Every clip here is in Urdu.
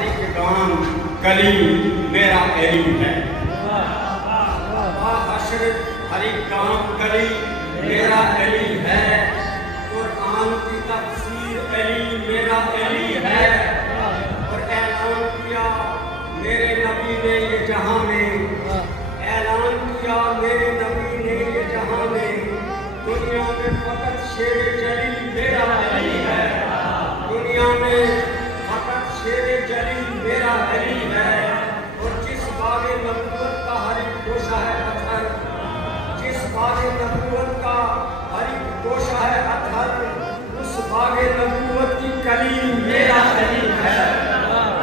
ہر ایک گام کلی میرا علی ہے، حشر ہر ایک گام کلی میرا علی ہے، قرآن کی تفسیر علی میرا علی ہے، اور اعلان کیا میرے نبی نے یہ جہاں میں، اعلان کیا میرے نبی نے یہ جہاں میں، دنیا میں فقط شیر جلی میرا علی ہے، دنیا میں فقط شیر جلی میرا علی ہے، اور جس باغ نبوت کا ہر ایک گوشہ ہے پتھر، جس باغ نبوت کا ہر ایک گوشہ ہے پتھر، اس باغ نبوت کی کلی میرا علی ہے،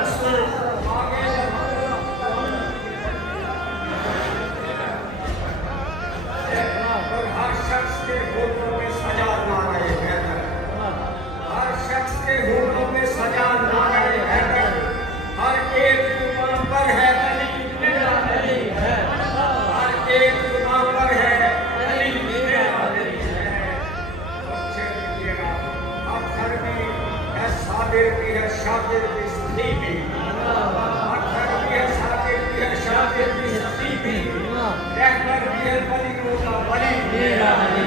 اس باغ اور ہر شخص کے ہونٹوں میں سجا نعرہ حیدر، ہر شخص کے ہونٹوں میں سجا نعرہ حیدر، ہر ایک زبان پر ہے علی میرا علی ہے، ہر ایک زبان پر ہے علی میرا علی ہے، بچے دیکھیے گا پتھر بھی ہے، صابر بھی ہے، شاکر بھی، سخی بھی، پتھر بھی ہے، صابر بھی ہے، شاکر بھی، سخی بھی، رہبر بھی ہے، ولیوں کا ولی میرا علی